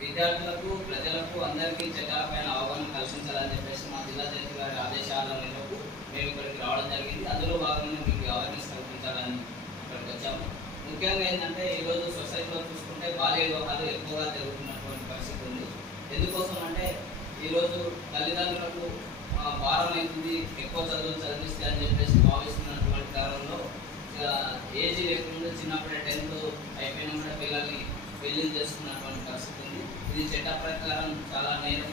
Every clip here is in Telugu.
విద్యార్థులకు ప్రజలకు అందరికీ చట్టాలపైన అవగాహన కల్పించాలని చెప్పేసి మా జిల్లా జడ్జి గారి ఆదేశాల మేరకు మేము ఇక్కడికి రావడం జరిగింది. అందులో భాగంగా మీకు అవేర్నెస్ కల్పించాలని ఇక్కడికి వచ్చాము. ముఖ్యంగా ఏంటంటే ఈరోజు సొసైటీలో చూసుకుంటే బాల్య వివాహాలు ఎక్కువగా జరుగుతున్నటువంటి పరిస్థితి ఉంది. ఎందుకోసం అంటే ఈరోజు తల్లిదండ్రులకు భారం అవుతుంది, ఎక్కువ చదువులు చదివిస్తే అని చెప్పేసి భావిస్తున్నటువంటి కాలంలో ఏజ్ లేకుండా చిన్నప్పుడే 10th అయిపోయినా కూడా పిల్లల్ని పెళ్లి చేసుకున్నటువంటి పరిస్థితి ఉంది. ఇది చట్ట ప్రకారం చాలా నేరం.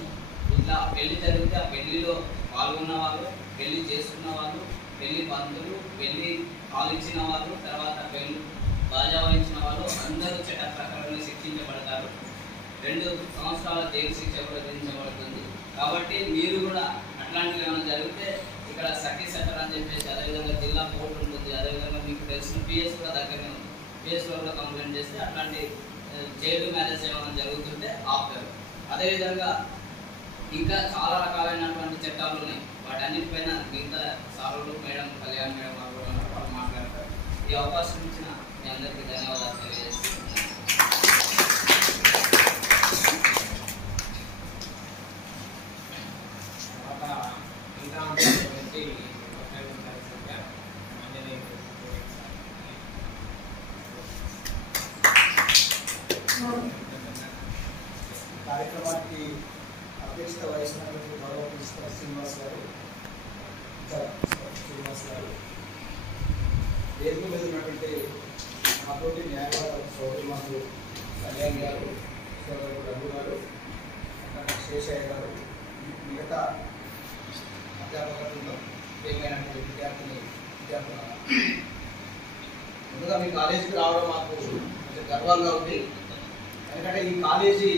ఇట్లా పెళ్లి జరిగితే ఆ పెళ్లిలో పాల్గొన్న వాళ్ళు, పెళ్లి చేసుకున్న వాళ్ళు, పెళ్లి బంధువులు, పెళ్లి పాలించిన వాళ్ళు, తర్వాత పెళ్లి బాజా వహించిన వాళ్ళు అందరూ చట్ట ప్రకారంగా శిక్షించబడతారు. 2 సంవత్సరాల జైలు శిక్ష కూడా విధించబడుతుంది. కాబట్టి మీరు కూడా అట్లాంటివి ఏమైనా జరిగితే ఇక్కడ సఖీ సెంటర్ అని చెప్పేసి, అదేవిధంగా జిల్లా కోర్టు ఉంటుంది, అదేవిధంగా మీకు తెలిసిన పిఎస్ కూడా దగ్గరనే ఉంది. పిఎస్లో కూడా కంప్లైంట్ చేస్తే అట్లాంటి చైల్డ్ మ్యారేజ్ ఏమైనా జరుగుతుంటే ఆపుతారు. అదేవిధంగా ఇంకా చాలా రకాలైనటువంటి చట్టాలు ఉన్నాయి. వాటన్నిటిపైన మిగతా సార్లు మేడం కళ్యాణ్ మేడం వాళ్ళు మాట్లాడతారు. ఈ అవకాశం ఇచ్చిన మీ అందరికీ ధన్యవాదాలు తెలియజేస్తున్నాను. కార్యక్రమానికి అధ్యక్షత వహిస్తున్నటువంటి గౌరవ ప్రిన్సిపల్ శ్రీనివాస్ గారు, వేదిక మీద ఉన్నటువంటి మాతోటి న్యాయవాద సోదరులు కళ్యాణ్ గారు, సోదరుడు రఘు గారు, శేషయ్య గారు, మిగతా అధ్యాపకులు, ఏమైనటువంటి విద్యార్థుల ముందుగా మీ కాలేజీకి రావడం మాకు కొంచెం గర్వంగా ఉంది. ఎందుకంటే ఈ కాలేజీ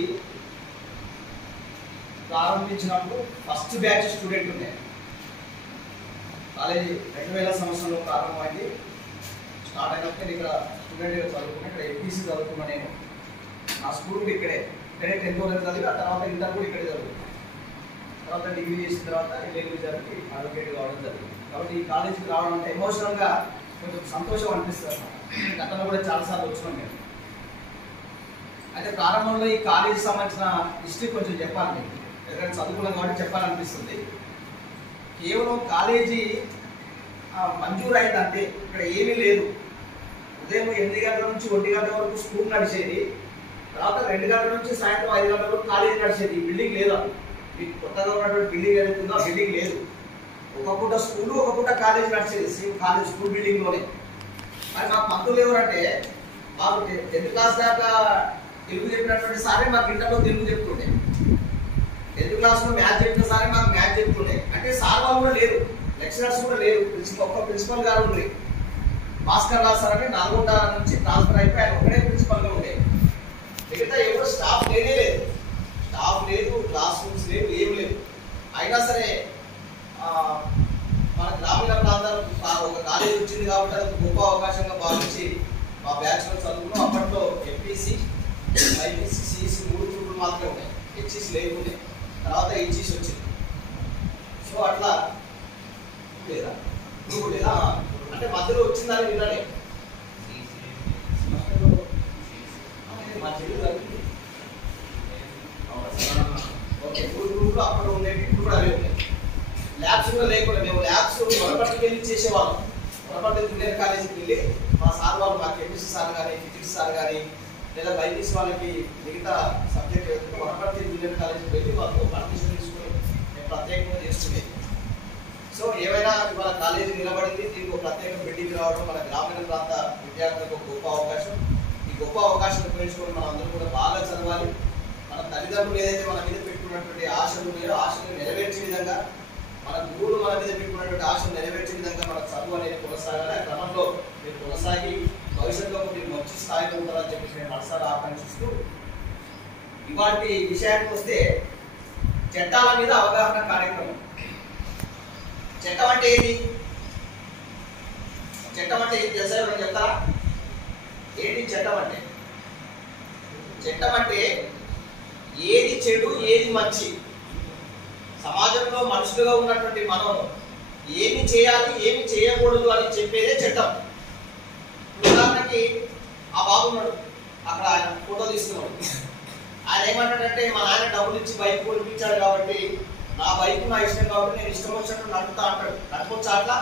ప్రారంభించినప్పుడు ఫస్ట్ బ్యాచ్ స్టూడెంట్ ఉండే. కాలేజీ 2000 సంవత్సరంలో ప్రారంభమైంది. స్టార్ట్ అయినప్పుడు ఇక్కడ స్టూడెంట్గా చదువుకున్నా, ఇక్కడ ఎంపీసీ చదువుకున్నా. నేను నా స్కూల్ ఇక్కడే 10th వరకు చదివి, ఆ తర్వాత ఇంటర్ కూడా ఇక్కడే చదువుకున్నాను. తర్వాత డిగ్రీ చేసిన తర్వాత LLB జరిగి అడ్వకేట్ కావడం జరిగింది. కాబట్టి ఈ కాలేజీకి రావడం అంటే ఎమోషనల్గా కొంచెం సంతోషం అనిపిస్తుంది. గతంలో కూడా చాలాసార్లు వచ్చినాం మేము. అయితే ప్రారంభంలో ఈ కాలేజీ సంబంధించిన హిస్టరీ కొంచెం చెప్పాలి మీకు, ఎందుకంటే చదువుకున్నాం కాబట్టి చెప్పాలనిపిస్తుంది. కేవలం కాలేజీ మంజూరు అయిందంటే ఇక్కడ ఏమీ లేదు. ఉదయం 8 గంటల నుంచి 1 గంట వరకు స్కూల్ నడిచేది. తర్వాత 2 గంటల నుంచి సాయంత్రం 5 గంటల వరకు కాలేజీ నడిచేది. ఈ బిల్డింగ్ లేదా, మీకు కొత్తగా ఉన్నటువంటి బిల్డింగ్ ఏదైతుందో ఆ బిల్డింగ్ లేదు. ఒక పూట స్కూలు, ఒక పూట కాలేజీ నడిచేది సేమ్ కాలేజ్ స్కూల్ బిల్డింగ్లోనే. మరి మా పంతులు ఎవరంటే మాకు 10th క్లాస్ దాకా తెలుగు చెప్పినటువంటి సారే మాకు ఇంటర్లో తెలుగు చెప్తుండే. 10th క్లాస్లో మ్యాథ్స్ చెప్పిన సారే మాకు మ్యాథ్స్ చెప్తుండే. అంటే సార్ వాళ్ళు కూడా లేరు, లెక్చరర్స్ కూడా లేరు. ఒక్క ప్రిన్సిపల్ గారు ఉండే, భాస్కర్ రావు సార్ అంటే నల్గొండ నుంచి ట్రాన్స్ఫర్ అయిపోయి ఆయన ఒకటే ప్రిన్సిపల్గా ఉండే. మిగతా ఎవరు స్టాఫ్ లేనే లేదు. స్టాఫ్ లేదు, క్లాస్ రూమ్స్ లేవు, ఏం లేదు. అయినా సరే మన గ్రామీణ ప్రాంతాలకు ఒక కాలేజీ వచ్చింది కాబట్టి అది గొప్ప అవకాశంగా భావించి మా బ్యాచ్లో చదువుకున్నాం. అప్పట్లో ఎంపీసీ, ఐపీసీ, సిఈసీ 3 గ్రూపులు మాత్రమే ఉన్నాయి. హెచ్ఈసీ లేకుండే, తర్వాత హెచ్ఈసీ వచ్చింది. సో అట్లా లేదా గ్రూపు లేదా అంటే మధ్యలో వచ్చిందని వినలే. మా చెల్లి జరిగింది. ఓకే, 3 గ్రూపులు అప్పుడు ఉండేవి, ఇప్పుడు కూడా అవే ఉన్నాయి. ల్యాబ్స్ కూడా లేకుండా మేము ల్యాబ్స్ వనపర్తికి వెళ్ళి చేసేవాళ్ళం. వనపర్తి జూనియర్ కాలేజీకి వెళ్ళి మా సార్ వాళ్ళు, మా కెమిస్ట్రీ సార్ కానీ, ఫిజిక్స్ సార్ కానీ, లేదా బైపీసీ వాళ్ళకి మిగతా సబ్జెక్ట్ ఏదైతే వనపర్తి జూనియర్ కాలేజీకి వెళ్ళి వాళ్ళతో పర్మిషన్ తీసుకుని మేము ప్రత్యేకంగా చేసుకునేది. సో ఏమైనా ఇవాళ కాలేజీ నిలబడింది, దీనికి ఒక ప్రత్యేక బిల్డింగ్ రావడం మన గ్రామీణ ప్రాంత విద్యార్థులకు ఒక గొప్ప అవకాశం. ఈ గొప్ప అవకాశం ఉపయోగించుకొని మనం అందరూ కూడా బాగా చదవాలి. మన తల్లిదండ్రులు ఏదైతే మన మీద పెట్టుకున్నటువంటి ఆశలు ఉన్నాయో ఆశలు నెరవేర్చే విధంగా, మన గురువులు మన మీద పెట్టుకున్నటువంటి ఆశలు నెరవేర్చే విధంగా మన చదువు అనేది కొనసాగాలి. ఆ క్రమంలో మీరు కొనసాగి భవిష్యత్తులో మీరు మంచి స్థాయిలో ఉంటారని చెప్పేసి నేను మనసారా ఆకాంక్షిస్తూ, ఇవాటి విషయానికి వస్తే చట్టాల మీద అవగాహన కార్యక్రమం. చట్టం అంటే ఏది? చట్టం అంటే ఏది తెలుసా? ఎవరైనా చెప్తారా? ఏంటి చట్టం అంటే? చట్టం అంటే ఏది చెడు, ఏది మంచి, సమాజంలో మనుషులుగా ఉన్నటువంటి మనం ఏమి చేయాలి, ఏమి చేయకూడదు అని చెప్పేదే చట్టం. ఉదాహరణకి ఆ బాబు ఉన్నాడు, అక్కడ ఆయన ఫోటో తీసుకున్నాడు. ఆయన ఏమంటాడంటే మా నాయన డబ్బులు ఇచ్చి బైక్ కొనిపించాడు కాబట్టి నా బైక్ నా ఇష్టం కాబట్టి నేను ఇష్టం వచ్చినట్టు నడుపుతా అంటాడు. నడపొచ్చా అట్లా?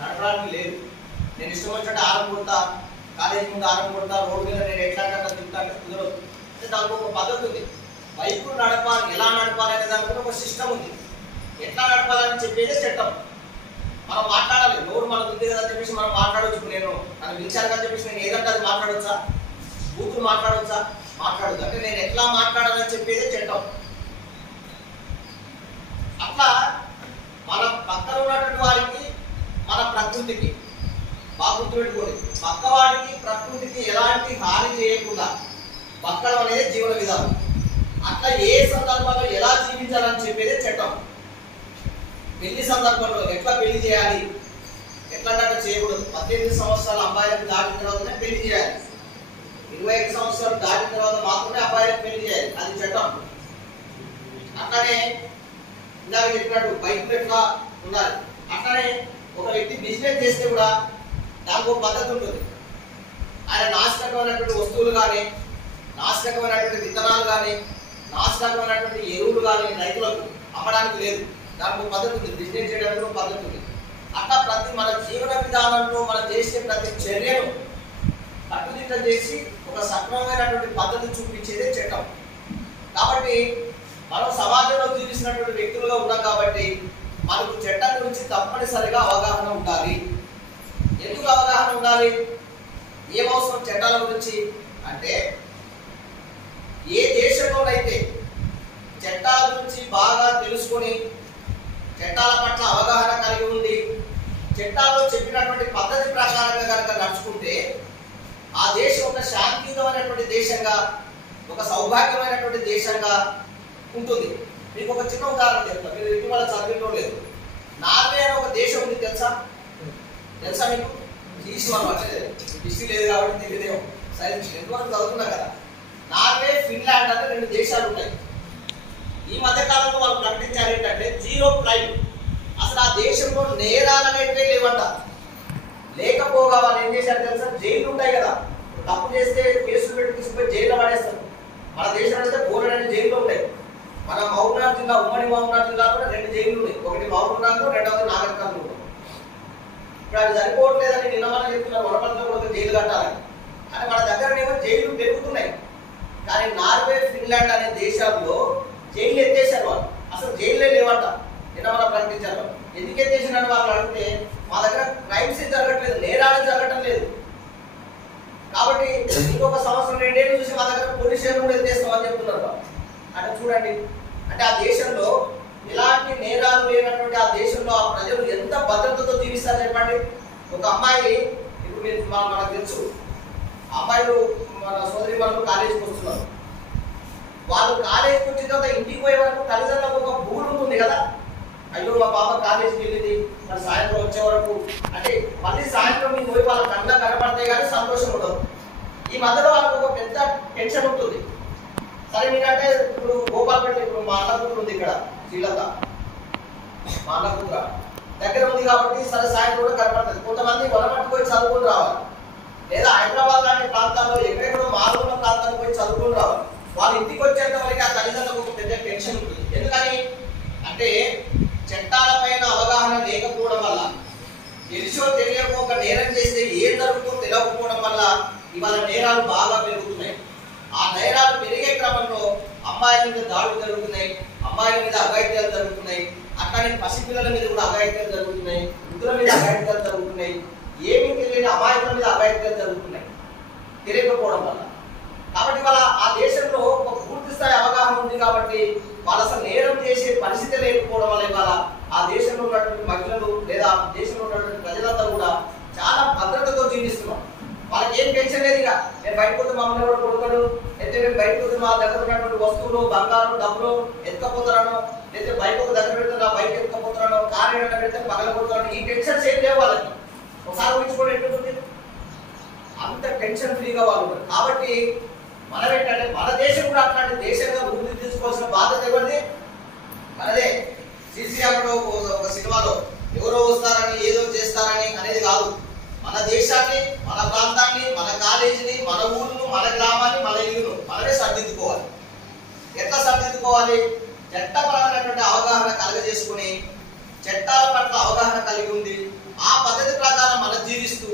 నడపడానికి లేదు. నేను ఇష్టం వచ్చినట్టు ఆరం కొడతా, కాలేజీ ముందు ఆరం కొడతా, రోడ్డు మీద నేను ఎట్లా అట్లా తింటా అంటే కుదరదు. అంటే దానికి ఒక పద్ధతి ఉంది. బైక్ నడపాలి, ఎలా నడపాలి అనే దానికి ఒక సిస్టమ్ ఉంది. ఎట్లా నడపాలని చెప్పేదే చట్టం. మనం మాట్లాడాలి, నోరు మనకు ఉంది కదా అని చెప్పేసి మనం మాట్లాడవచ్చు. నేను నన్ను పిలిచారు అని చెప్పేసి నేను ఏదంటే అది మాట్లాడవచ్చా? బూతులు మాట్లాడవచ్చా? మాట్లాడదు. అంటే నేను ఎట్లా మాట్లాడాలని చెప్పేదే చట్టం. అట్లా మన పక్కన ఉన్నటువంటి వారికి, మన ప్రకృతికి బాగా గుర్తుపెట్టుకోండి, పక్కవాడికి ప్రకృతికి ఎలాంటి హాని చేయకుండా బతకడం అనేది జీవన విధానం. అట్లా ఏ సందర్భంలో ఎలా జీవించాలని చెప్పేదే చట్టం. పెళ్లి సందర్భంలో ఎట్లా పెళ్లి చేయాలి, ఎట్లా చేయకూడదు. 18 సంవత్సరాల అబ్బాయిలకు దాటిన తర్వాతనే పెళ్లి చేయాలి. 21 సంవత్సరాలు దాటిన తర్వాత మాత్రమే అబ్బాయిలకు పెళ్లి చేయాలి. అది చట్టం. అట్లానే ఇందాక చెప్పినట్టు బైక్ ఎట్లా ఉండాలి. అట్లానే ఒక వ్యక్తి బిజినెస్ చేస్తే కూడా దానికి ఒక పద్ధతి ఉంటుంది. ఆయన నాశనకమైనటువంటి వస్తువులు కానీ, నాశనకమైనటువంటి విత్తనాలు కానీ, నాశనకమైనటువంటి ఎరువులు కానీ రైతులకు అమ్మడానికి లేదు. దానికి ఒక పద్ధతి ఉంది. బిజినెస్ చేయడానికి ఒక పద్ధతి ఉంది. అట్లా ప్రతి మన జీవన విధానంలో మనం చేసే ప్రతి చర్యను కట్టుదిట్టం చేసి ఒక సక్రమమైనటువంటి పద్ధతి చూపించేదే చట్టం. కాబట్టి మనం సమాజంలో జీవిస్తున్నటువంటి వ్యక్తులుగా ఉన్నాం కాబట్టి మనకు చట్టం గురించి తప్పనిసరిగా అవగాహన ఉండాలి. ఎందుకు అవగాహన ఉండాలి? ఏం అవసరం చట్టాల గురించి అంటే, ఏ దేశంలోనైతే చట్టాల గురించి బాగా తెలుసుకొని చట్టాల పట్ల అవగాహన కలిగి ఉండి చట్టాల్లో చెప్పినటువంటి పద్ధతి ప్రకారంగా కనుక నడుచుకుంటే ఆ దేశం ఒక శాంతియుతమైనటువంటి దేశంగా, ఒక సౌభాగ్యమైనటువంటి దేశంగా ఉంటుంది. మీకు ఒక చిన్న ఉదాహరణ చెప్తాను. మీరు ఇటీవల చదివిలో లేదు. నార్వే అనే ఒక దేశం ఉంది, తెలుసా? మీకు తీసి మనం హిస్టరీ లేదు కాబట్టి తెలియదేమో. సైన్స్ ఎంతవరకు చదువుతున్నా కదా. నార్వే, ఫిన్లాండ్ అంటే 2 దేశాలు ఉంటాయి. ఈ మధ్య కాలంలో వాళ్ళు ప్రకటించారు ఏంటంటే జీరో క్రైమ్. అసలు ఆ దేశంలో నేరాలు అనేటివే లేవంట. లేకపోగా వాళ్ళు ఏం చేశారు తెలుసా? జైలు ఉంటాయి కదా, తప్పు చేస్తే కేసులు పెట్టి తీసుకుపోయి జైల్లో పడేస్తారు. మన దేశంలో అయితే బోర్డు జైల్లో ఉంటాయి. మన మహబూబ్నగర్ జిల్లా, ఉమ్మడి మహబూబ్నగర్ జిల్లాలో 2 జైలు ఉన్నాయి. ఒకటి మహబూబ్నగర్, రెండవది నాగరికర్నూలు ఉంటాయి. ఇప్పుడు అది సరిపోవట్లేదని నిన్న మనం చెప్తున్నారు, వనపర్తిలో కూడా ఒక జైలు కట్టాలని. కానీ మన దగ్గరనేమో జైలు పెరుగుతున్నాయి. కానీ నార్వే, ఫిన్లాండ్ అనే దేశాల్లో జైలు ఎత్తేసారు వాళ్ళు. అసలు జైల్లో లేవంట. నిన్న మనం ప్రకటించారు. ఎందుకు ఎత్తేసినట్టు వాళ్ళు అడిగితే మా దగ్గర క్రైమ్స్ జరగట్లేదు, నేరాలు జరగటం లేదు. కాబట్టి ఇంకొక సంవత్సరం 2 ఏళ్ళు చూసి మా దగ్గర పోలీస్ స్టేషన్ కూడా ఎత్తేస్తామని చెప్తున్నారు. అంటే చూడండి, అంటే ఆ దేశంలో ఎలాంటి నేరాలు లేనటువంటి ఆ దేశంలో ఆ ప్రజలు ఎంత భద్రతతో జీవిస్తారు చెప్పండి. ఒక అమ్మాయి, ఇప్పుడు మీరు మనకు తెలుసు, అమ్మాయిలు మన సోదరి వాళ్ళు కాలేజీకి వస్తున్నారు. వాళ్ళు కాలేజీకి వచ్చిన తర్వాత ఇంటికి పోయే వరకు తల్లిదండ్రులకు ఒక భూమి ఉంటుంది కదా. అయ్యో మా పాప కాలేజీకి వెళ్ళింది, మరి సాయంత్రం వచ్చే వరకు అంటే మళ్ళీ సాయంత్రం మీకు పోయి వాళ్ళ కళ్ళ కనపడతాయి కానీ సంతోషం ఉండదు. ఈ మధ్యలో వాళ్ళకు ఒక పెద్ద టెన్షన్ ఉంటుంది. సరే మీకంటే ఇప్పుడు గోపాల్పేట, ఇప్పుడు మా అన్న కూతురు ఉంది ఇక్కడ శ్రీలంక, మా అన్న కూతుర దగ్గర ఉంది కాబట్టి సరే సాయంత్రం కూడా కనపడుతుంది. కొంతమంది వనపట్టు పోయి చదువుకొని రావాలి, లేదా హైదరాబాద్ లాంటి ప్రాంతాల్లో ఎక్కడెక్కడో మారుమూల ప్రాంతాలకు పోయి చదువుకొని రావాలి. వాళ్ళ ఇంటికి వచ్చేంత వరకు ఆ తల్లిదండ్రులకు ఒక పెద్ద టెన్షన్ ఉంటుంది. ఎందుకని అంటే చట్టాలపైన అవగాహన లేకపోవడం వల్ల, తెలిసో తెలియకో ఒక నేరం చేస్తే ఏం జరుగుతుందో తెలియకపోవడం వల్ల ఇవాళ నేరాలు బాగా పెరుగుతున్నాయి. ఆ నేరాలు పెరిగే క్రమంలో అమ్మాయిల మీద దాడులు జరుగుతున్నాయి, అమ్మాయిల మీద అఘాయిత్యాలు జరుగుతున్నాయి. అట్లానే పసిపిల్లల మీద కూడా అఘాయిత్యాలు జరుగుతున్నాయి, వృద్ధుల మీద అఘాయిత్యాలు జరుగుతున్నాయి. ఏమీ తెలియని అమాయకుల మీద అఘాయిత్యాలు జరుగుతున్నాయి తెలియకపోవడం వల్ల. కాబట్టి వాళ్ళ ఆ దేశంలో ఒక పూర్తి స్థాయి అవగాహన ఉంది కాబట్టి వాళ్ళు అసలు నేరం చేసే పరిస్థితి లేకపోవడం వల్ల ఇవాళ ఆ దేశంలో ఉన్నటువంటి మహిళలు లేదా ఆ దేశంలో ఉన్నటువంటి ప్రజలంతా కూడా చాలా భద్రతతో జీవిస్తున్నారు. వాళ్ళకి ఏం టెన్షన్ లేదు. ఇక నేను బయటకు వస్తే మమ్మల్ని కూడా కొడతాడు, అయితే నేను బయటకు వస్తే మా దగ్గర ఉన్నటువంటి వస్తువులు, బంగారం, డబ్బులు ఎత్తుకపోతాను, లేదా బయట ఒక దగ్గర పెడితే నా బయట ఎత్తుకపోతున్నాను, కారు ఎక్కడ పెడితే పగల కొడుతున్నాను. ఈ టెన్షన్స్ ఏం లేవు వాళ్ళకి. ఒకసారి గురించి కూడా ఎట్లుంటుంది, అంత టెన్షన్ ఫ్రీగా వాళ్ళు ఉంటారు. కాబట్టి మనం ఏంటంటే మన దేశం కూడా అట్లాంటి దేశంగా అభివృద్ధి తీసుకోవాల్సిన బాధ్యత ఎవరిది? మనదే. శ్రీశ్రీరాముడు ఒక సినిమాలో ఎవరో వస్తారని ఏదో చేస్తారని అనేది కాదు. మన దేశాన్ని, మన ప్రాంతాన్ని, మన కాలేజీని, మన ఊరును, మన గ్రామాన్ని, మన ఇల్లును మనమే సర్దిద్దుకోవాలి. ఎట్లా సరిదిద్దుకోవాలి? చట్టపరమైనటువంటి అవగాహన కలుగజేసుకుని చట్టాల పట్ల అవగాహన కలిగి ఉంది ఆ పద్ధతి ప్రకారం మనం జీవిస్తూ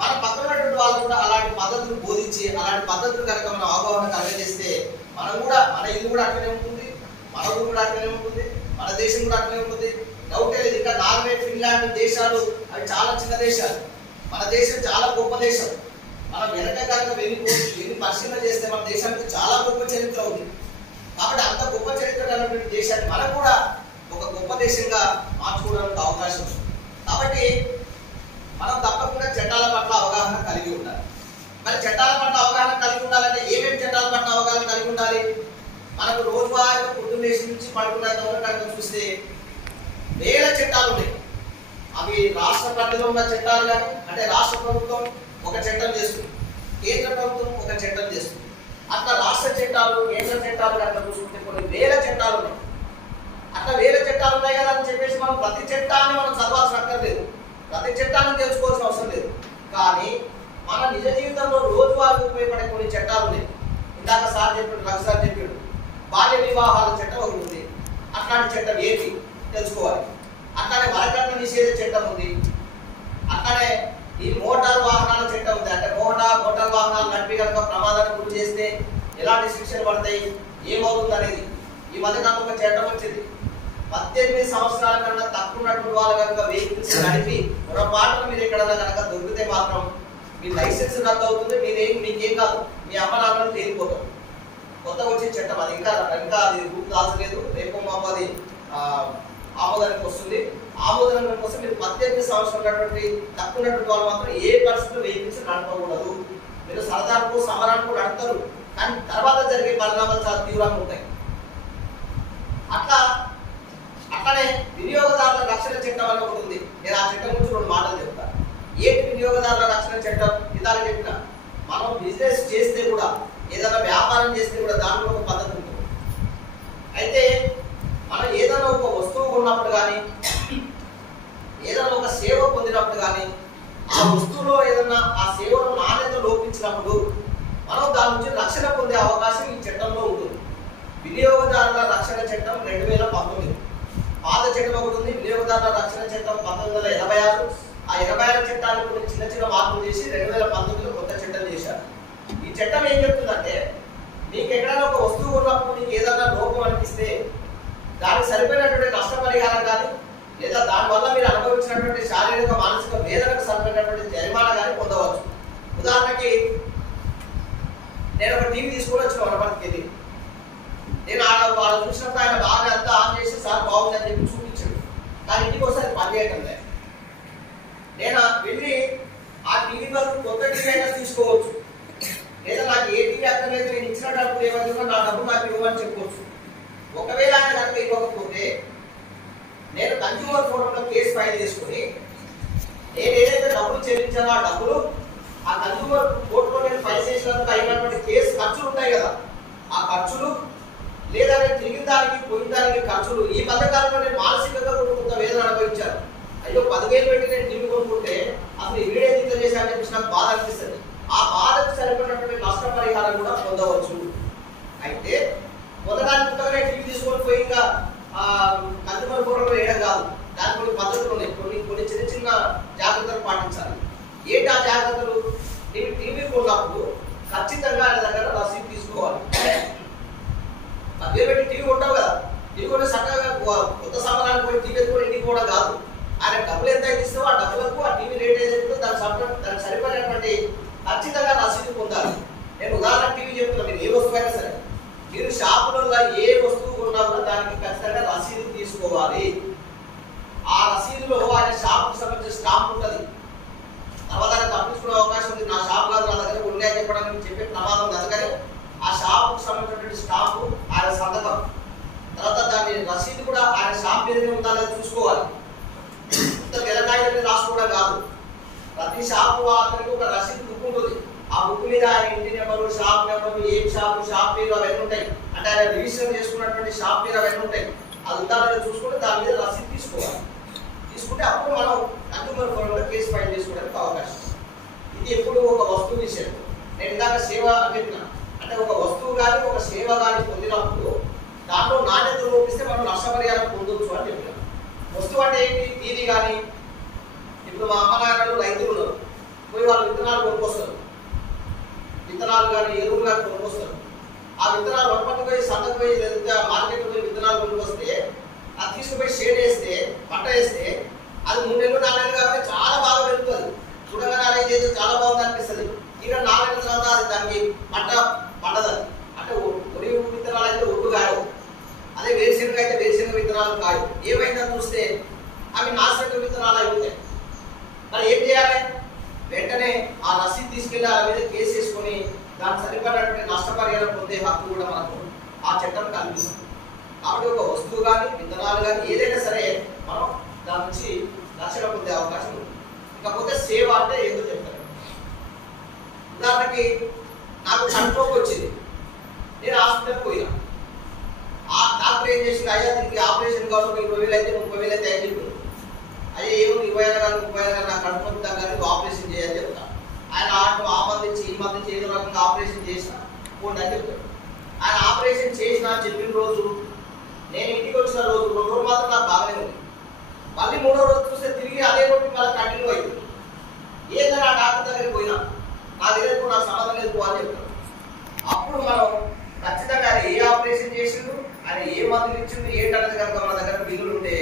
మన పక్కన ఉన్నటువంటి వాళ్ళు కూడా అలాంటి పద్ధతులు బోధించి అలాంటి పద్ధతులు కనుక మనం అవగాహన కలుగజేస్తే మనం కూడా మన ఇల్లు కూడా అట్లనే ఉంటుంది, మన ఊరు కూడా అట్లనే ఉంటుంది, మన దేశం కూడా అట్లనే ఉంటుంది. డౌట్ లేదు. ఇంకా నార్వే, ఫిన్లాండ్ దేశాలు అవి చాలా చిన్న దేశాలు, మన దేశం చాలా గొప్ప దేశం. మనం వెనక కనుక వెళ్ళి పరిశీలన చేస్తే మన దేశానికి చాలా గొప్ప చరిత్ర ఉంది. కాబట్టి అంత గొప్ప చరిత్ర కలిగినటువంటి దేశాన్ని మనం కూడా ఒక గొప్ప దేశంగా మార్చుకోవడానికి అవకాశం ఉంది. కాబట్టి మనం తప్పకుండా చట్టాల పట్ల అవగాహన కలిగి ఉండాలి. మరి చట్టాల పట్ల అవగాహన కలిగి ఉండాలంటే ఏమేమి చట్టాల పట్ల అవగాహన కలిగి ఉండాలి? మనకు రోజువారీ పొద్దున్న లేచి నుంచి పడుకునేంత వరకు కనుక చూస్తే వేల చట్టాలు ఉన్నాయి. అవి రాష్ట్ర పరిధిలో ఉన్న చట్టాలు కానీ, అంటే రాష్ట్ర ప్రభుత్వం ఒక చట్టం చేస్తుంది, కేంద్ర ప్రభుత్వం ఒక చట్టం చేస్తుంది. అట్లా రాష్ట్ర చట్టాలు, కేంద్ర చట్టాలు కనుక చూసుకుంటే కొన్ని వేల చట్టాలు ఉన్నాయి. అట్లా వేల చట్టాలు ఉన్నాయి కదా అని చెప్పేసి మనం ప్రతి చట్టాన్ని మనం చదవాల్సిన అక్కర్లేదు, ప్రతి చట్టాన్ని తెలుసుకోవాల్సిన అవసరం లేదు. కానీ మన నిజ జీవితంలో రోజువారీ ఉపయోగపడే కొన్ని చట్టాలు ఉన్నాయి. ఇందాక సార్ చెప్పాడు, రఘు సార్ చెప్పాడు, బాల్య వివాహాల చట్టం ఒకటి ఉంది. అట్లాంటి చట్టం ఏంటి తెలుసుకోవాలి. అట్లానే వరకట్న నిషేధ చట్టం ఉంది. అట్లానే ఈ మోటార్ వాహనాల చట్టం ఉంది. అంటే మోటార్ వాహనాలు నడిపి కనుక ప్రమాదానికి గురి చేస్తే ఎలాంటి శిక్షలు పడతాయి, ఏమవుతుంది అనేది ఈ మధ్యకాలంలో ఒక చట్టం వచ్చింది. 18 సంవత్సరాల కన్నా తక్కువ ఉన్నటువంటి వాళ్ళు కనుక వెహికల్స్ నడిపి పొరపాటున మీరు ఎక్కడైనా కనుక దొరికితే మాత్రం మీ లైసెన్స్ రద్దు అవుతుంది. మీకేం కాదు, మీ అమ్మ నాన్నలు తేలిపోతారు. కొత్తగా వచ్చే చట్టం అది ఇంకా అది రూపు దాచలేదు. రేపు మాకు అది ఆమోదానికి వస్తుంది. ఆమోదనం కోసం మీరు 18 సంవత్సరాలు తక్కువ ఉన్నటువంటి వాళ్ళు మాత్రం ఏ పరిస్థితుల్లో వెహికల్స్ నడపకూడదు. మీరు సరదాలకు సమరాలకు నడుపుతారు, కానీ తర్వాత జరిగే పరిణామాలు చాలా తీవ్రంగా ఉంటాయి. అట్లనే వినియోగదారుల రక్షణ చట్టం అని ఒకటి ఉంది. నేను ఆ చట్టం గురించి 2 మాటలు చెప్తాను. ఏంటి వినియోగదారుల రక్షణ చట్టం? ఇందాక చెప్పిన మనం బిజినెస్ చేస్తే కూడా, ఏదైనా వ్యాపారం చేస్తే కూడా దాంట్లో ఒక పద్ధతి ఉంటుంది. అయితే మనం ఏదైనా ఒక వస్తువు కొన్నప్పుడు కానీ, ఏదైనా ఒక సేవ పొందినప్పుడు కానీ, ఆ వస్తువులో ఏదైనా ఆ సేవలో నాణ్యత లోపించినప్పుడు మనం దాని నుంచి రక్షణ పొందే అవకాశం ఈ చట్టంలో ఉంటుంది. వినియోగదారుల రక్షణ చట్టం 2019. పాత చట్టం ఒకటి ఉంది, వినియోగదారుల రక్షణ చట్టం 1986. ఆ 86 చట్టాన్ని కొన్ని చిన్న మార్పులు చేసి 2019లో కొత్త చట్టం చేశారు. ఈ చట్టం ఏం చెప్తుందంటే, మీకు ఎక్కడైనా ఒక వస్తువు ఉన్నప్పుడు మీకు ఏదైనా లోపం అనిపిస్తే దానికి సరిపోయినటువంటి నష్టపరిహారం కానీ, లేదా దానివల్ల మీరు అనుభవించినటువంటి శారీరక మానసిక వేదనకు సరిపోయినటువంటి జరిమానా కానీ పొందవచ్చు. ఉదాహరణకి నేను ఒక టీవీ తీసుకొని వచ్చిన వనపర్తికి వెళ్ళి, నేను వాళ్ళు చూసినప్పుడు ఆయన బాగా అంతా ఆన్ చేసి సార్ బాగుంది అని చెప్పి చూపించాడు. కానీ ఇంటికి వస్తే అది పనిచేయటం లేదు. నేను వెళ్ళి ఆ టీవీ వరకు కొత్త టీవీ అయినా తీసుకోవచ్చు, లేదా నాకు ఏ టీవీ అర్థమైతే నేను ఇచ్చిన డబ్బులు ఏమైనా నా డబ్బు నాకు ఇవ్వమని చెప్పవచ్చు. ఒకవేళ ఆయన కనుక ఇవ్వకపోతే నేను కన్స్యూమర్ కోర్టులో కేసు ఫైల్ చేసుకుని నేను ఏదైతే డబ్బులు చెల్లించానో ఆ డబ్బులు ఆ కన్స్యూమర్ కోర్టులో నేను ఫైల్ చేసినందుకు అయినటువంటి కేసు ఖర్చులు ఉంటాయి కదా, ఆ ఖర్చులు లేదా నేను తిరిగిన దానికి పోయిన దానికి ఖర్చులు, ఈ మధ్యకాలంలో నేను మానసికంగా కొంత వేదన అనుభవించాను. అయ్యో 10,000 పెట్టి నేను టీవీ కొనుక్కుంటే అసలు ఈ వీడియో ఇంత చేశానని చెప్పి నాకు బాధ అనిపిస్తుంది. ఆ బాధకు సరిపడినటువంటి నష్టపరిహారం కూడా పొందవచ్చు. అయితే మొదటానికి కొత్తగానే టీవీ తీసుకొని పోయి ఇంకా కన్స్యూమర్ కోర్టులో వేయడం కాదు, దానికి కొన్ని పద్ధతులు ఉన్నాయి, కొన్ని చిన్న జాగ్రత్తలు పాటించాలి. ఏంటి ఆ జాగ్రత్తలు? టీవీ కొన్నప్పుడు ఖచ్చితంగా ఆయన దగ్గర రసీదు తీసుకోవాలి. 10,000 పెట్టి టీవీ కొంటావు కదా, టీవీ కొంటే చక్కగా కొత్త సంబరానికి పోయి టీవీ కూడా ఇంటికి కూడా కాదు. ఆయన డబ్బులు ఎంత ఇస్తావో ఆ డబ్బులకు ఆ టీవీ రేట్ ఏదైతే దానికి సరిపడినటువంటి ఖచ్చితంగా రసీదు పొందాలి. నేను ఉదాహరణ టీవీ చెప్తున్నా, మీరు ఏ వస్తువు అయినా సరే మీరు షాపులలో ఏ వస్తువు కొన్నా కూడా దానికి ఖచ్చితంగా రసీదు తీసుకోవాలి. ఆ రసీదులో ఆయన షాప్కి సంబంధించిన స్టాంప్ ఉంటుంది. తర్వాత ఆయన తప్పించుకునే అవకాశం ఉంది. నా షాప్ కాదు, నా దగ్గర ఉన్నాయని చెప్పడానికి చెప్పే ప్రమాదం ఉంది. అందుకని ఆ షాప్కి సంబంధించినటువంటి స్టాంపు ఆయన సంతకం, తర్వాత దాని రసీదు కూడా ఆయన షాప్ మీదనే ఉందా లేదా చూసుకోవాలి. తెల్లకాయలు రాసుకోవడం కాదు, ప్రతి షాపు అతనికి ఒక రసీదు బుక్ ఉంటుంది. ఆ బుక్ మీద ఆయన ఇంటి నెంబరు, షాప్ నెంబరు, ఏం షాపు, షాప్ పేరు అవన్నీ ఉంటాయి. అంటే ఆయన రిజిస్టర్ చేసుకున్నటువంటి షాప్ పేరు అవన్నీ ఉంటాయి. అది ఉందా లేదా చూసుకుంటే దాని మీద రసీదు తీసుకోవాలి. తీసుకుంటే అప్పుడు మనం కన్స్యూమర్ కోర్టులో కేసు ఫైల్ చేసుకోవడానికి అవకాశం. ఇది ఎప్పుడు ఒక వస్తువు విషయం. నేను ఇందాక సేవ అని చెప్పిన, అంటే ఒక వస్తువు కానీ ఒక సేవ కానీ పొందినప్పుడు వస్తువు అంటే ఏంటి? ఇది కానీ ఇప్పుడు మా అమ్మ నాన్నలు రైతులు ఉన్నారు, పోయి వాళ్ళు విత్తనాలు కొనుక్కొస్తారు, విత్తనాలు కానీ ఎరువులు కానీ కొనుక్కొస్తారు. ఆ విత్తనాలు వడపట్టు పోయి సంతకు పోయి మార్కెట్ పోయి విత్తనాలు కొనుక్కొస్తే అది తీసుకుపోయి షేడ్ వేస్తే పంట వేస్తే అది 3 నెలలు 4 నెలలు కాబట్టి చాలా బాగా పెరుగుతుంది. చూడగానే అరేంజ్ చేస్తే చాలా బాగుంది అనిపిస్తుంది. ఇక 4 నెలల తర్వాత అది దానికి పంట పండదు. అంటే వరి విత్తనాలు అయితే ఒడ్డు కాయవు, అదే వేరుశెనగ అయితే వేరుశెనగ విత్తనాలు కాయవు. ఏమైందని చూస్తే అవి నాశనక విత్తనాలు అయి ఉంటాయి. మరి ఏం చేయాలి? వెంటనే ఆ రసీదు తీసుకెళ్ళి ఆ మీద కేసు వేసుకొని దానికి సరిపడినటువంటి నష్టపరిహారం పొందే హక్కు కూడా మనకు ఆ చట్టం కల్పిస్తుంది. కాబట్టి ఒక వస్తువు కానీ విత్తనాలు కానీ ఏదైనా సరే మనం దాని నుంచి రక్షణ పొందే అవకాశం ఉంది. ఇకపోతే సేవ అంటే ఏందో చెప్తాను. ఉదాహరణకి నాకు కంట్రోల్ వచ్చింది, నేను హాస్పిటల్కి పోయినా, ఆ డాక్టర్ ఏం చేసింది, అయ్యా దీనికి ఆపరేషన్ కావాలి 20,000 అయితే 30,000 అయితే అని చెప్పింది. అయ్యా ఏమో 20,000 కానీ 30,000 కానీ నాకు కడుపు నొప్పి కానీ ఆపరేషన్ చేయాలని చెప్తాను. ఆయన ఆ మంది నుంచి ఈ మంది నుంచి ఏదో రకంగా ఆపరేషన్ చేసిన పోండి అని చెప్తాడు. ఆయన ఆపరేషన్ చేసిన చెప్పిన రోజు నేను ఇంటికి వచ్చిన రోజు 2 రోజులు మాత్రం నాకు బాగానే ఉంది. మళ్ళీ 3వ రోజు చూస్తే తిరిగి అదే రోజు మళ్ళీ కంటిన్యూ అవుతుంది. ఏదైనా డాక్టర్ దగ్గరికి పోయినా నా దగ్గర నాకు సంబంధం లేదు అని చెప్తాడు. అప్పుడు మనం ఖచ్చితంగా ఆయన ఏ ఆపరేషన్ చేసిండు, ఆయన ఏ మందులు ఇచ్చిండు ఏంటనేది కనుక మన దగ్గర బిల్లులు ఉంటే,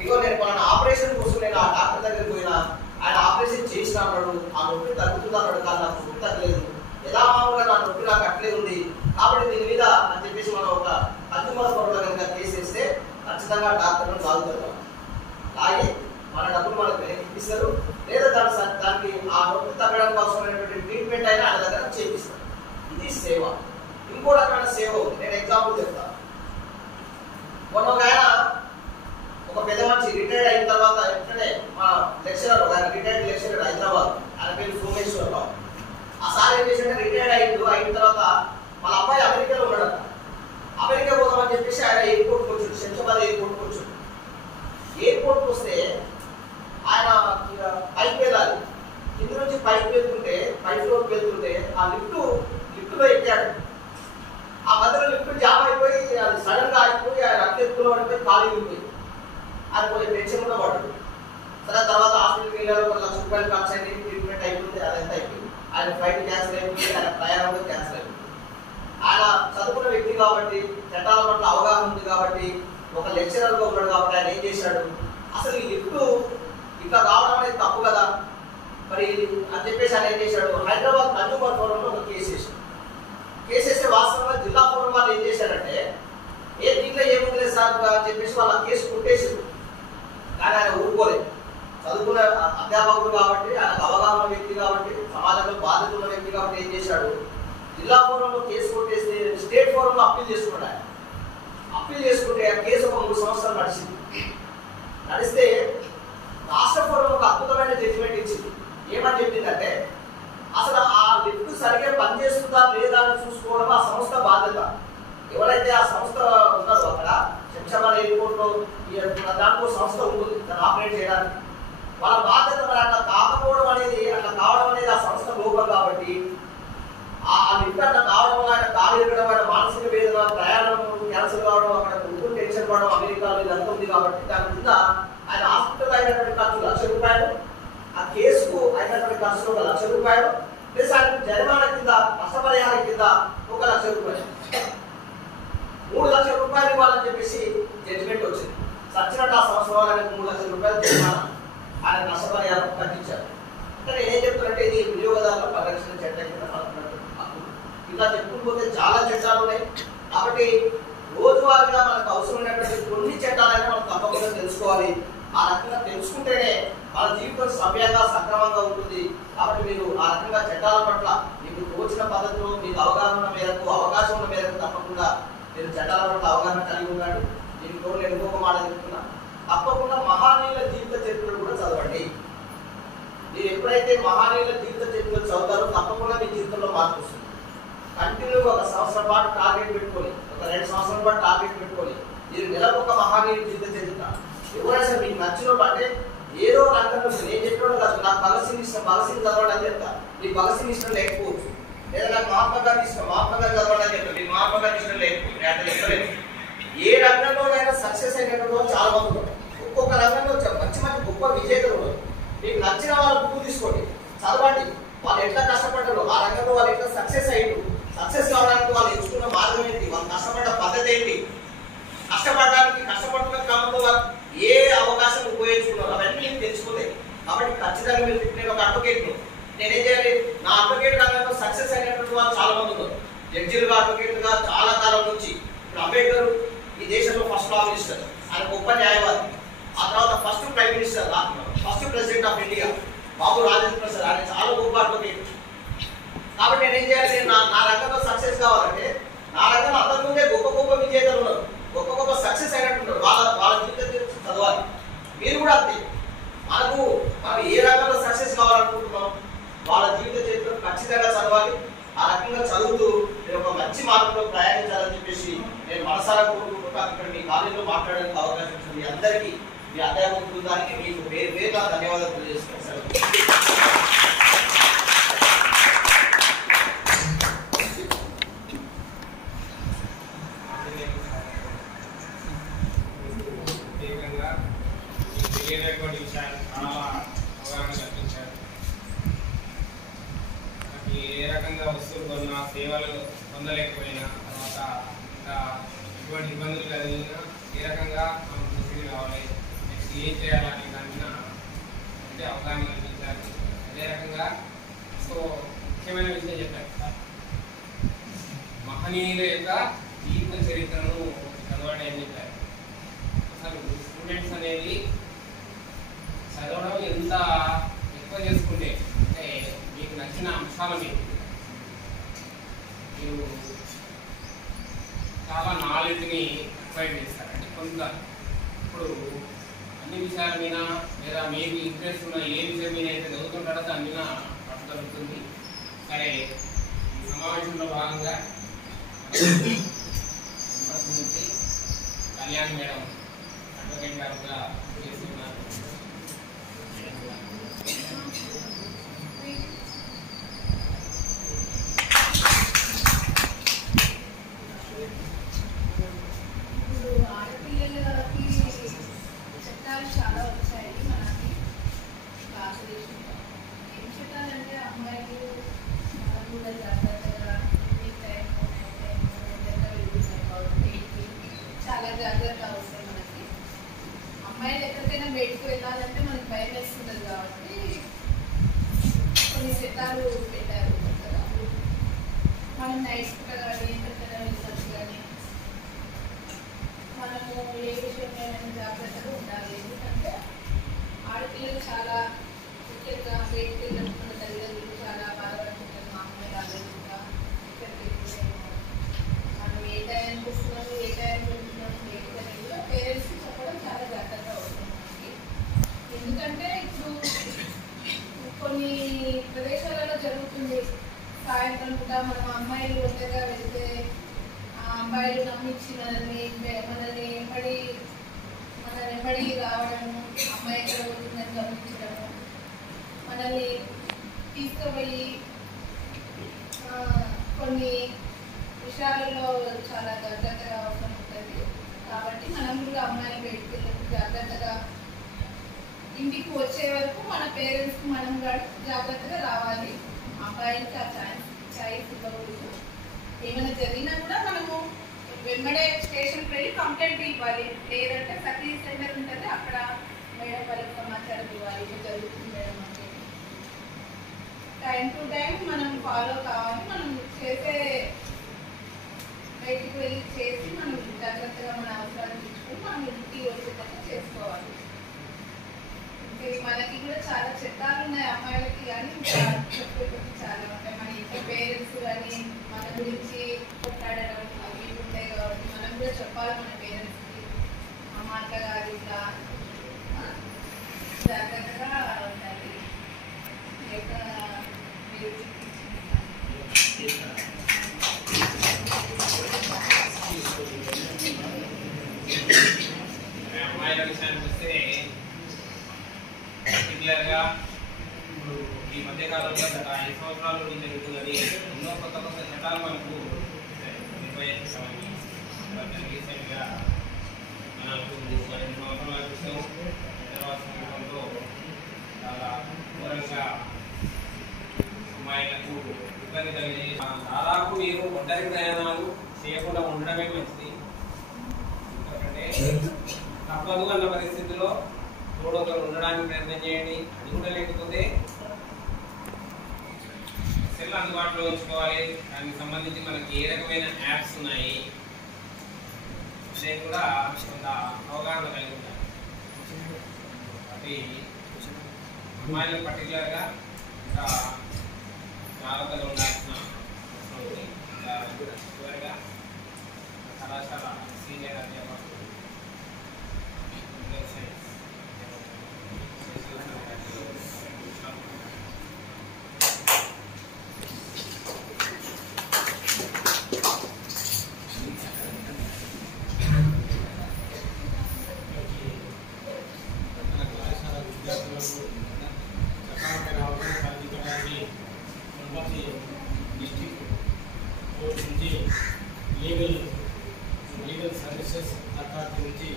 ఇగో నేను మన ఆపరేషన్ కోసం నేను ఆ డాక్టర్ దగ్గరికి పోయినా ఆయన ఆపరేషన్ చేసిన అన్నాడు, ఆ నొప్పి తగ్గుతుంది అన్నాడు, కానీ నాకు నొప్పి తగ్గలేదు, ఎలా మామూలుగా నా నొప్పి నాకు అట్లే ఉంది, కాబట్టి దీని మీద అని చెప్పేసి మనం ఒక కన్స్యూమర్ కోర్టులో కనుక కేసు వేస్తే ఖచ్చితంగా డాక్టర్ను సాగుతారు. అలాగే మన డబ్బులు మనకు ఇప్పిస్తారు, లేదా దానికి ఆ నొప్పి తగ్గడానికి అవసరమైనటువంటి ట్రీట్మెంట్ అయినా ఆయన దగ్గర చేపిస్తారు. ఇది సేవ. ఇంకో రకమైన సేవ ఉంది. నేను ఎగ్జాంపుల్ చెప్తాను. మొన్న ఒక ఆయన, ఒక పెద్ద మనిషి రిటైర్డ్ అయిన తర్వాత వెంటనే మన లెక్చరర్, ఆయన రిటైర్డ్ లెక్చరర్ హైదరాబాద్, ఆయన పేరు సోమేశ్వరరావు. ఆ సార్ ఏం చేసింటే రిటైర్డ్ అయిన తర్వాత వాళ్ళ అబ్బాయి అమెరికాలో ఉన్నాడట. అమెరికా పోదామని చెప్పేసి ఆయన ఎయిర్పోర్ట్కి వచ్చాడు, శంషాబాద్ ఎయిర్పోర్ట్కి వచ్చాడు. ఎయిర్పోర్ట్కి వస్తే ఆయన పైకి వెళ్ళాలి, కింద నుంచి పైకి వెళ్తుంటే, పై ఫ్లోర్కి వెళ్తుంటే ఆ లిఫ్ట్లో ఎక్కాడు. ఆ మధ్యలో లిఫ్ట్ జామ్ అయిపోయి అది సడన్ గా ఆగిపోయి ఆయన అత్యెత్తులో పడిపోయి ఖాళీ అయిపోయింది. ఆయన కొంచెం టెన్షన్ కూడా పడ్డాడు. సరే తర్వాత హాస్పిటల్కి వెళ్ళారు, 1 లక్ష రూపాయలు ఖర్చు అయింది, ట్రీట్మెంట్ అయిపోయింది, అదంతా అయిపోయింది. ఆయన ఫ్లైట్ క్యాన్సిల్ అయిపోయింది, ఆయన ప్రయాణం కూడా క్యాన్సిల్ అయిపోయింది. ఆయన చదువుకున్న వ్యక్తి కాబట్టి, చట్టాల పట్ల అవగాహన ఉంది కాబట్టి, ఒక లెక్చరర్గా ఉన్నాడు కాబట్టి ఆయన ఏం చేశాడు, అసలు ఈ లిఫ్ట్ ఇట్లా రావడం అనేది తప్పు కదా మరి అని చెప్పేసి ఆయన ఏం చేశాడు, హైదరాబాద్ కన్స్యూమర్ ఫోరంలో ఒక కేసు వేసాడు. కేసు వేస్తే వాస్తవంగా జిల్లా ఫోరం వాళ్ళు ఏం చేశారంటే, దీంట్లో ఏముంది లేదు సార్ అని చెప్పేసి వాళ్ళ కేసు కొట్టేసారు. కానీ ఆయన ఊరుకోలేదు. చదువుకున్న అధ్యాపకుడు కాబట్టి, ఆయనకు అవగాహన వ్యక్తి కాబట్టి, సమాజంలో బాధ్యత ఉన్న వ్యక్తి కాబట్టి ఏం చేశాడు, జిల్లా ఫోరంలో కేసు కొట్టేస్తే స్టేట్ ఫోరంలో అప్పీల్ చేసుకున్నాడు. ఆయన అప్పీల్ చేసుకుంటే ఆ కేసు ఒక 3 సంవత్సరాలు నడిచింది. నడిస్తే రాష్ట్ర ఫోరం ఒక అద్భుతమైన జడ్జిమెంట్ ఇచ్చింది. ఏమని చెప్పిందంటే, అసలు ఆ లిఫ్ట్ సరిగ్గా పనిచేస్తుందా లేదా అని చూసుకోవడం ఆ సంస్థ బాధ్యత. ఎవరైతే ఆ సంస్థ ఉన్నారో అక్కడ శంషాబాద్ ఎయిర్పోర్ట్లో దాంట్లో సంస్థ ఉంటుంది దాన్ని ఆపరేట్ చేయడానికి, వాళ్ళ బాధ్యత. మరి అట్లా కాకపోవడం అనేది, అట్లా కావడం అనేది ఆ సంస్థ లోపం కాబట్టి ఆ లిఫ్ట్ అట్లా కావడం వల్ల ఆయన కాలు ఎక్కడం, ఆయన మానసిక వేదన, ప్రయాణం క్యాన్సిల్ కావడం, అక్కడ ఎక్కువ టెన్షన్ పడడం, అమెరికాలో ఇదంతా ఉంది కాబట్టి దాని మీద ఆయన హాస్పిటల్ అయినటువంటి ఖర్చు 1 లక్ష రూపాయలు, ఆ కేసుకు అయినటువంటి ఖర్చు 1 లక్ష రూపాయలు, ప్లస్ ఆయన జరిమానా కింద నష్టపరిహారం కింద 1 లక్ష రూపాయలు, 3 లక్షల రూపాయలు ఇవ్వాలని చెప్పేసి జడ్జిమెంట్ వచ్చింది. సచ్చినట్టు ఆ సంవత్సరం వాళ్ళకి 3 లక్షల రూపాయలు జరిమానా, ఆయన నష్టపరిహారం కట్టించారు. అంటే నేనేం చెప్తానంటే, ఇది వినియోగదారుల పరిరక్షణ చట్టం కింద మనకున్నట్టు హక్కు. ఇలా చెప్పుకుంటే చాలా చట్టాలు ఉన్నాయి. కాబట్టి రోజువారీగా మనకు అవసరమైనటువంటి కొన్ని చట్టాలైనా మనం తప్పకుండా తెలుసుకోవాలి. ఆ రకంగా తెలుసుకుంటేనే మన జీవితం సవ్యంగా సక్రమంగా ఉంటుంది. కాబట్టి మీరు ఆ రకంగా చట్టాల పట్ల మీకు తోచిన పద్ధతిలో, మీకు అవగాహన మేరకు, అవకాశం ఉన్న మేరకు తప్పకుండా మీరు చట్టాల పట్ల అవగాహన కలిగి ఉన్నాడు. దీంట్లో నేను ఇంకొక మాట చెప్తున్నా, తప్పకుండా మహానీయుల జీవిత చరిత్రలు కూడా చదవండి. మీరు ఎప్పుడైతే మహానీయుల జీవిత చరిత్రలు చదువుతారో తప్పకుండా మీ జీవితంలో మార్పు వస్తుంది. కంటిన్యూగా 1 సంవత్సరం పాటు టార్గెట్ పెట్టుకొని, ఒక 2 సంవత్సరాల పాటు టార్గెట్ పెట్టుకొని, మీరు నెలకు ఒక మహానీయుల జీవిత చరిత్ర ఎవరైనా మీకు నచ్చిన అంటే ఏదో రంగంలో నేను చెప్పడం కాదు, నాకు భగత్ సింగ్ ఇష్టం, భగత్ సింగ్ చదవడం అని చెప్తా, మీకు భగత్ సింగ్ ఇష్టం లేకపోవచ్చు. లేదా నాకు మహాత్మా గాంధీ ఇష్టం, మహాత్మా గాంధీ చదవడం అని చెప్తా, మీకు మహాత్మా గాంధీ ఇష్టం లేకపోవచ్చు. నేను అట్లా చెప్పలేదు. ఏ రంగంలోనైనా సక్సెస్ అయినటువంటి చాలా మంది ఉంటారు. ఒక్కొక్క రంగంలో మంచి మంచి గొప్ప విజేతలు ఉన్నారు. మీకు నచ్చిన వాళ్ళ బుక్ తీసుకోండి, చదవండి. వాళ్ళు ఎట్లా కష్టపడ్డారు, ఆ రంగంలో వాళ్ళు ఎట్లా సక్సెస్ అయ్యారు, సక్సెస్ కావడానికి వాళ్ళు ఎంచుకున్న మార్గం ఏంటి, వాళ్ళు కష్టపడ్డ పద్ధతి ఏంటి, కష్టపడుతున్న క్రమంలో వాళ్ళు ఏ అవకాశం ఉపయోగించుకున్నారు అవన్నీ మీకు తెలుసుకుంటాయి. కాబట్టి ఖచ్చితంగా మీరు నేను ఒక అడ్వకేట్ను, నేనేం చేయాలి, నా అడ్వకేట్ రంగంలో సక్సెస్ అయినటువంటి వాళ్ళు చాలా మంది ఉన్నారు. జడ్జిలుగా అడ్వకేట్లుగా చాలా కాలం నుంచి. ఇప్పుడు అంబేద్కర్ ఈ దేశంలో ఫస్ట్ లా మినిస్టర్, ఆయన గొప్ప న్యాయవాది. ఆ తర్వాత first prime minister, first president of India Babu Rajendra Prasad, ఆయన చాలా గొప్ప అడ్వకేట్. కాబట్టి నేనేం చేయాలి, నా రంగంలో సక్సెస్ కావాలంటే నా రంగంలో అంతకుముందే గొప్ప గొప్ప విజేతలు ఉన్నారు, గొప్ప గొప్ప సక్సెస్ అయినట్టున్నారు, వాళ్ళ జీవితం చదవాలి. మీరు కూడా అంతే. మనం ఏ రంగంలో సక్సెస్ కావాలనుకుంటున్నాం వాళ్ళ జీవిత చరిత్ర ఖచ్చితంగా చదవాలి. ఆ రకంగా చదువుతూ మీరు ఒక మంచి మార్గంలో ప్రయాణించాలని చెప్పేసి నేను మనసారా కోరుకుంటున్నాను. ఇక్కడ మీ కాలేజీలో మాట్లాడడానికి అవకాశం ఇచ్చింది మీ అందరికీ, మీ అధ్యాపక బృందానికి మీకు పేరు పేరుగా ధన్యవాదాలు తెలియజేస్తున్నాను సార్. తెలియనటువంటి విషయాలు చాలా అవగాహన కల్పించారు. మనకి ఏ రకంగా వస్తువులు కొన్నా, సేవలు పొందలేకపోయినా, తర్వాత ఇంకా ఎటువంటి ఇబ్బందులు కలిగినా ఏ రకంగా మనం ప్రసిద్ధి కావాలి, నెక్స్ట్ ఏం చేయాలనే దాని మీద అంటే అవగాహన కల్పించారు. అదే రకంగా ముఖ్యమైన విషయం చెప్పారు, మహనీయుల యొక్క జీవిత చరిత్రను చదవండి అని చెప్పారు. అసలు స్టూడెంట్స్ అనేది చదవడం ఎంత ఎక్కువ చేసుకుంటే అంటే మీకు నచ్చిన అంశాల మీద మీరు చాలా నాలెడ్జ్ని ఎక్వైర్ చేస్తారు. అంటే కొంత ఇప్పుడు అన్ని విషయాల మీద లేదా మీకు ఇంట్రెస్ట్ ఉన్న ఏ విషయం మీద అయితే చదువుతుంటారో దాని మీద పట్టుదలుతుంది. సరే, ఈ సమావేశంలో భాగంగా నుంచి కళ్యాణ్ మేడం అడ్వకేట్ గారుగా చేస్తున్నారు. చాలా వచ్చాయి మనకి భారతదేశంలో. ఏం చెప్పాలంటే అమ్మాయిలు కూడా జాగ్రత్తగా ఈవినింగ్ టైం, నైట్ టైం ఎంతగా రిలీజ్ అయిపోతుంది, చాలా జాగ్రత్త అవసరం మనకి. అమ్మాయిలు ఎక్కడికైనా బయటకు వెళ్ళాలంటే మనకి భయం వేస్తుంటుంది కాబట్టి కొన్ని చట్టాలు పెట్టారు కదా. మనం నైట్ పూట కానీ ఎక్కడికైనా వెళ్ళచ్చు, కానీ మనము ఏ విషయంలో జాగ్రత్తగా ఉండాలి. ఎందుకంటే ఆడపిల్లలు చాలా ముఖ్యంగా బయటకు వెళ్ళినప్పుడు తల్లిదండ్రులు చాలా బాధపడుతుంటారు. మా అమ్మాయి రాలేకుండా ఎక్కడికి వెళ్ళలేము, మనం ఏ టైంకి వస్తున్నాము, ఏ టైంకి వెళ్తున్నాము, బయటకు కూడా పేరెంట్స్కి చెప్పడం చాలా జాగ్రత్తగా అవుతుంది మనకి. ఎందుకంటే ఇప్పుడు కొన్ని ప్రదేశాలలో జరుగుతుంది, సాయంత్రం కూడా మనం అమ్మాయిలు ఒంటరిగా వెళ్తే అబ్బాయిలు నమ్మించి మనల్ని వెంబడి రావడము, అమ్మాయి ఎక్కడ పోతుందని గమనించడము, మనల్ని తీసుకుపోయి కొన్ని విషయాలలో చాలా జాగ్రత్తగా అవసరం ఉంటుంది. కాబట్టి మనం కూడా అమ్మాయిని బయటికి జాగ్రత్తగా ఇంటికి వచ్చే వరకు మన పేరెంట్స్కి మనం కూడా జాగ్రత్తగా రావాలి. అబ్బాయికి ఆ ఛాయిస్ ఇవ్వకూడదు. ఏమైనా జరిగినా కూడా మనము వెంబడే స్టేషన్కి వెళ్ళి కంప్లైంట్ ఇవ్వాలి. లేదంటే సర్వీస్ సెంటర్ ఉంటుంది, అక్కడ మేడం వాళ్ళకి సమాచారం ఇవ్వాలి, ఇది జరుగుతుంది మేడం అంటే. టైం టు టైం మనం ఫాలో కావాలి. మనం చేసే బయటికి వెళ్ళి చేసి మనం జాగ్రత్తగా మన అవసరాలు తీసుకొని మనం ఇంటికి వచ్చేటట్టు చేసుకోవాలి. మనకి కూడా చాలా చట్టాలు ఉన్నాయి అమ్మాయిలకి, కానీ చెప్పేటప్పుడు చాలా ఉంటాయి. మన ఇంట్లో పేరెంట్స్ కానీ మన గురించి కొట్లాడడం అవి ఉంటాయి. కాబట్టి మనం కూడా చెప్పాలి మన పేరెంట్స్కి, అమ్మ అట్లా కాదు ఇట్లా జాగ్రత్తగా ఉండాలి. లేక అమ్మాయిల విషయానికి వస్తే పర్టికులర్గా ఇప్పుడు ఈ మధ్యకాలంలో గత 5 సంవత్సరాల నుంచి జరుగుతున్నది ఎన్నో కొత్త కొత్త చట్టాలు మనకు రీసెంట్గా మనకు 2 సంవత్సరాల క్రితం హైదరాబాద్ సమీపంలో చాలా ఘోరంగా అమ్మాయిలకు ఇబ్బంది కలిగి దాదాపు మీరు ఒంటరి ప్రయాణాలు చేయకుండా ఉండడమే మంచిది. ఎందుకంటే తప్పదు అన్న పరిస్థితిలో ఒకరు ఉండడానికి ప్రయత్నం చేయండి. అది కూడా లేకపోతే సెల్ అందుబాటులో ఉంచుకోవాలి. దానికి సంబంధించి మనకి ఏ రకమైన యాప్స్ ఉన్నాయి అనేది కూడా కొంత అవగాహన కలిగి ఉండాలి. అది అమ్మాయిలకు పర్టికులర్గా ఇంకా జాగ్రత్తగా ఉండాల్సిన అవసరం ఉంది. చివరిగా కళాశాల సీనియర్ అధ్యాపకులు సకాలమైన అవగాహన కల్పించడానికి వనపర్తి డిస్ట్రిక్ట్ కోర్టు నుంచి లీగల్ సర్వీసెస్ అథారిటీ నుంచి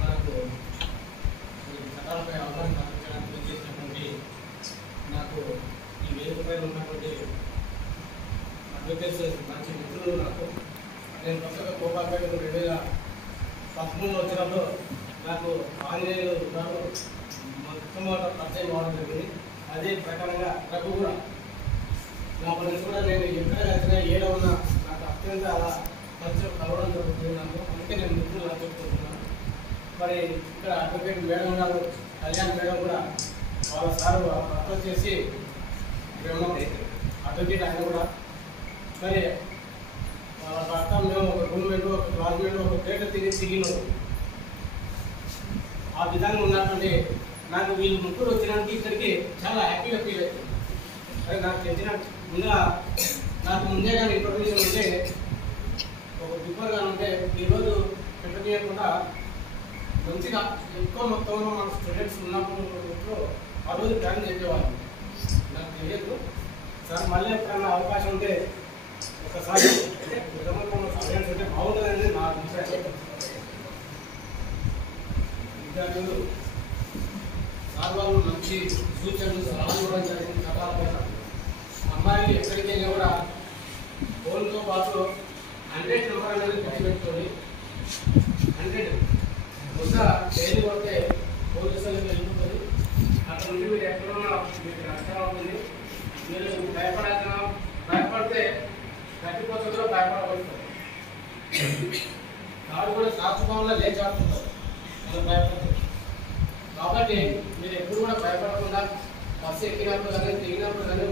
మనకు చట్టాలపై అవగాహన కల్పించడానికి చేసినటువంటి నాకు ఈ వేదికపై ఉన్నటువంటి అడ్వకేట్స్ మంచి మిత్రులు. నేను కొత్తగా గోపాల్పేట 2013లో వచ్చినప్పుడు నాకు ఆంజనేయులు గారు మొట్టమొదట పరిచయం అవడం జరిగింది. అదే ప్రకారంగా రఘు కూడా నా గురించి కూడా నేను ఎక్కడ కలిసినా ఏదో ఉన్నా నాకు అత్యంత అలా పరిచయం కలవడం జరుగుతుంది. నాకు అందుకే నేను మిత్రులు చెప్పుకుంటున్నాను. మరి ఇక్కడ అడ్వకేట్ మేడం గారు, కళ్యాణ్ మేడం కూడా వాళ్ళ సార్ అప్రోచ్ చేసి అడ్వకేట్ ఆయన కూడా మరి వాళ్ళ భర్త మేము ఒక రూమ్మేట్, ఒక క్లాస్మేట్, ఒక ప్లేట్ తిరిగినాము. ఆ విధంగా ఉన్నటువంటి నాకు వీళ్ళు ముగ్గురు వచ్చినానికి ఇక్కడికి చాలా హ్యాపీగా ఫీల్ అవుతుంది. అదే నాకు తెలిసిన ముందే కానీ ఇన్ఫర్మేషన్ ఉంటే ఒక బిఫోర్గా ఉంటే ఈరోజు పెట్టకుండా మంచిగా ఎక్కువ మొత్తంలో మన స్టూడెంట్స్ ఉన్నప్పుడు ఆ రోజు ప్లాన్ చేసేవాళ్ళు. నాకు తెలియదు సార్, మళ్ళీ ఎప్పుడన్నా అవకాశం ఉంటే ఒకసారి స్టూడెంట్స్ ఉంటే బాగుంటుందని నా అభిప్రాయం. విద్యార్థులు సార్ వాళ్ళు మంచి సూచనలు సలహాలు కూడా జరిగిన చట్టాల పైన అమ్మాయిలు ఎక్కడికి వెళ్ళినా కూడా ఫోన్తో పాటు 100 నెంబర్ అనేది పెట్టుకొని 100 ముందు డైలీ కొడితే పోలీసులకు వెళ్ళిపోతుంది. అక్కడ నుండి మీరు ఎక్కడున్నా మీకు రక్షణ ఉంటుంది. మీరు భయపడితే గట్టిపోతుందో భయపడబడుతుంది. కాదు కూడా సాక్షిభావంలో లేచాడుతుంటారు అలా భయపడుతుంది. కాబట్టి మీరు ఎప్పుడు కూడా భయపడకుండా బస్సు ఎక్కినప్పుడు కానీ, దిగినప్పుడు కానీ,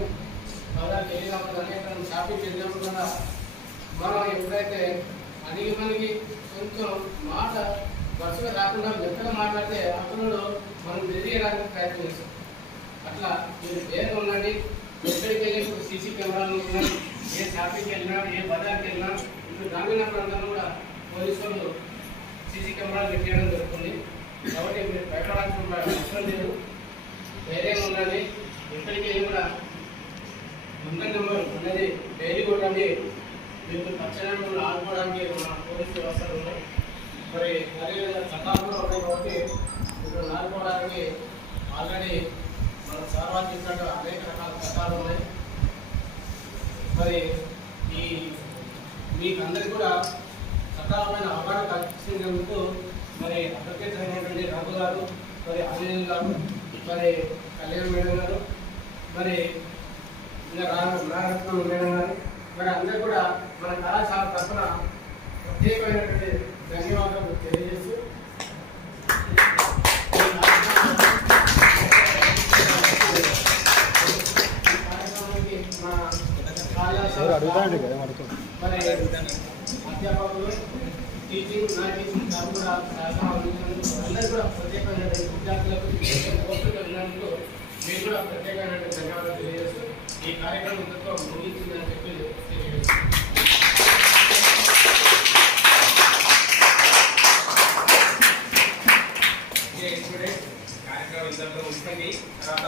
పదాలకు వెళ్ళినప్పుడు కానీ, ఎక్కడ షాపింగ్ వెళ్ళినప్పుడు కూడా మనం ఎప్పుడైతే మనకి కొంచెం మాట వరుసగా రాకుండా మెత్తగా మాట్లాడితే అతను మనం తెలియడానికి ప్రయత్నం చేస్తాం. అట్లా మీరు పేరు ఉండండి. ఎక్కడికి వెళ్ళి ఇప్పుడు సీసీ కెమెరాలు ఉన్నాయి. ఏ షాపింగ్కి వెళ్ళినా, ఏ బజార్కి వెళ్ళినా, ఇప్పుడు గ్రామీణ ప్రాంతాల్లో కూడా పోలీసు వాళ్ళు సీసీ కెమెరాలు పెట్టేయడం జరుగుతుంది. కాబట్టి మీరు భయపడాల్సిన అవసరం లేదు. ధైర్యంగా ఉండండి. ఎక్కడికి వెళ్ళి కూడా 100 నెంబర్ అనేది డైలీ కొట్టండి. మీకు తక్షణంలో ఆడుకోవడానికి మన పోలీసు వ్యవస్థలు ఉన్నాయి. మరి అదేవిధంగా చట్టాలు కూడా ఉన్నాయి. కాబట్టి ఇప్పుడు ఆడుకోవడానికి ఆల్రెడీ మన సార్వా చెప్పినట్టు అనేక రకాల చట్టాలు ఉన్నాయి. మరి మీకు అందరికీ కూడా చట్టాలపైన అవగాహన కల్పించినందుకు మరి అడ్వకేట్ అయినటువంటి రఘు గారు, మరి అనిల్ గారు, మరి కళ్యాణ్ మేడం గారు, మరి ఇంకా నాగరత్న మేడం గారు, మరి అందరూ కూడా మన కళాశాల తరఫున ప్రత్యేకమైనటువంటి ధన్యవాదాలు తెలియజేస్తూ మరి అధ్యాపకులు, టీచింగ్, నాన్ టీచింగ్ స్టాఫ్ కూడా అందరూ కూడా ప్రత్యేకమైన విద్యార్థులకు పోస్టులు వెళ్ళినందుకు మీరు కూడా ప్రత్యేకమైన ధన్యవాదాలు తెలియజేస్తూ ఈ కార్యక్రమం ఇంతతో ముగించిందని చెప్పి తెలియజేస్తాను. కార్యక్రమం ఇంతతో ఉంటుంది. తర్వాత